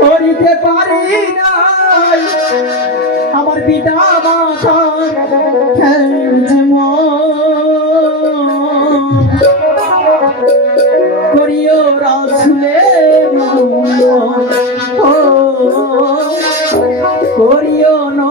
করিতে পারি নাই। আমার পিতা মাতার খেলছে করিও রাসুলে করিও না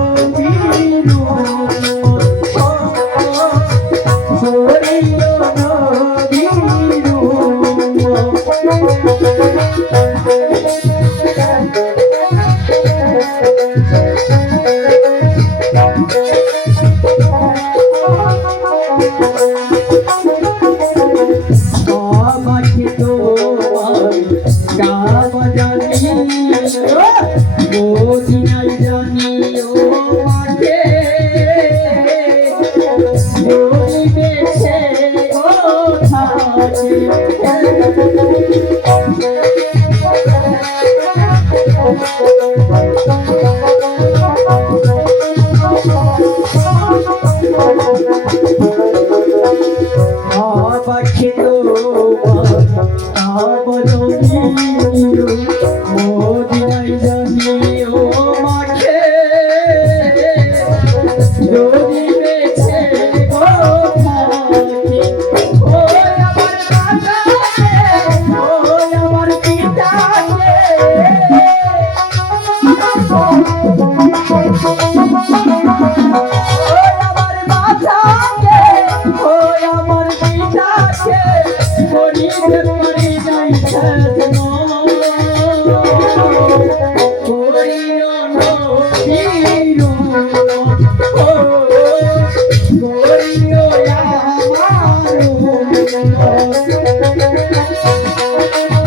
বলো Música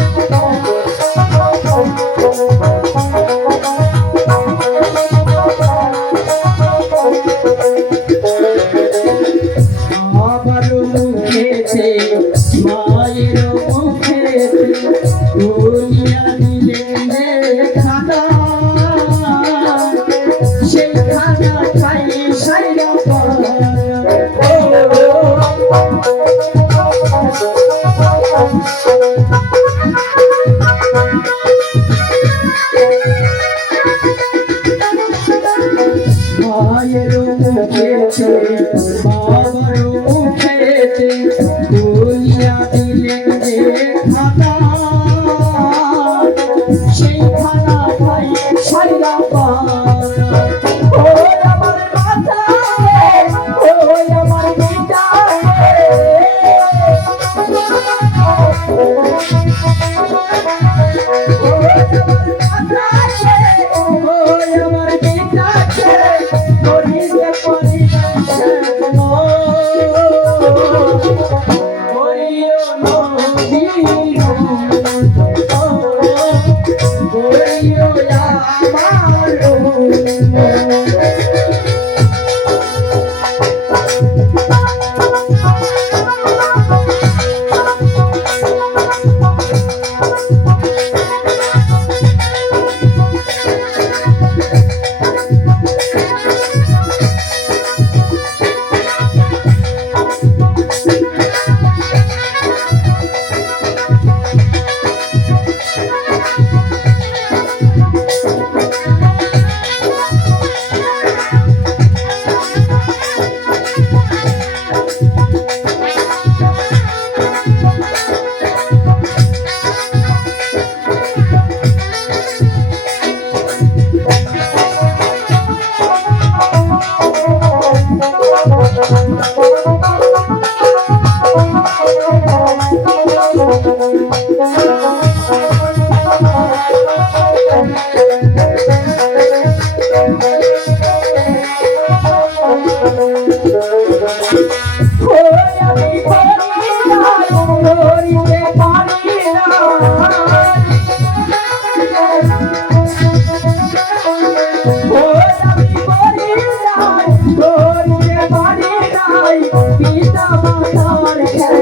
রে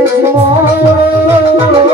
জীবন